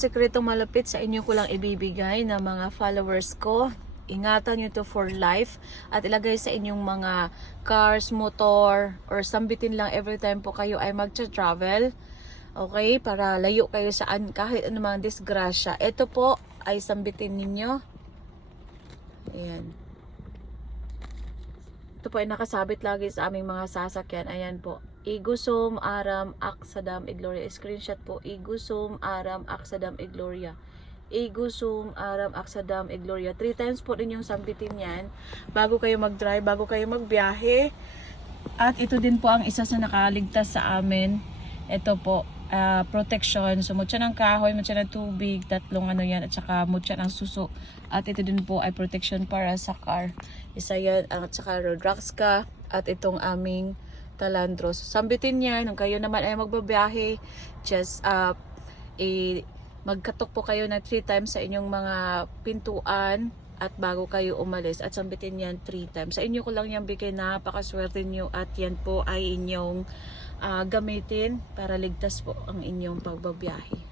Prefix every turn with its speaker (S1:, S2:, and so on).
S1: Sekretong malapit sa inyo ko lang ibibigay na mga followers ko. Ingatan nyo to for life at ilagay sa inyong mga cars, motor, or sambitin lang every time po kayo ay magcha-travel. Okay? Para layo kayo saan kahit anumang disgrasya. Ito po ay sambitin ninyo. Ayan. Ito po ay nakasabit lagi sa aming mga sasakyan. Ayan po. Igusum, Aram, Aksadam, Igloria. Screenshot po. Igusum, Aram, Aksadam, Igloria. Igusum, Aram, Aksadam, Igloria. Three times po din yung sambitin yan. Bago kayo mag-drive, bago kayo magbiyahe. At ito din po ang isa sa nakaligtas sa amin. Ito po, ah, protection. So, mutya ng kahoy, mutya ng tubig, tatlong ano yan, at saka mutya ng suso. At ito din po ay protection para sa car. Isa yan, at saka Rodraxka, at itong aming talandros. Sambitin yan, kung kayo naman ay magbabiyahe, just uh, i magkatok po kayo na 3 times sa inyong mga pintuan at bago kayo umalis at sambitin yan 3 times. Sa inyo ko lang yan bigay napakaswerte nyo at yan po ay inyong ah, gamitin para ligtas po ang inyong pagbabiyahe.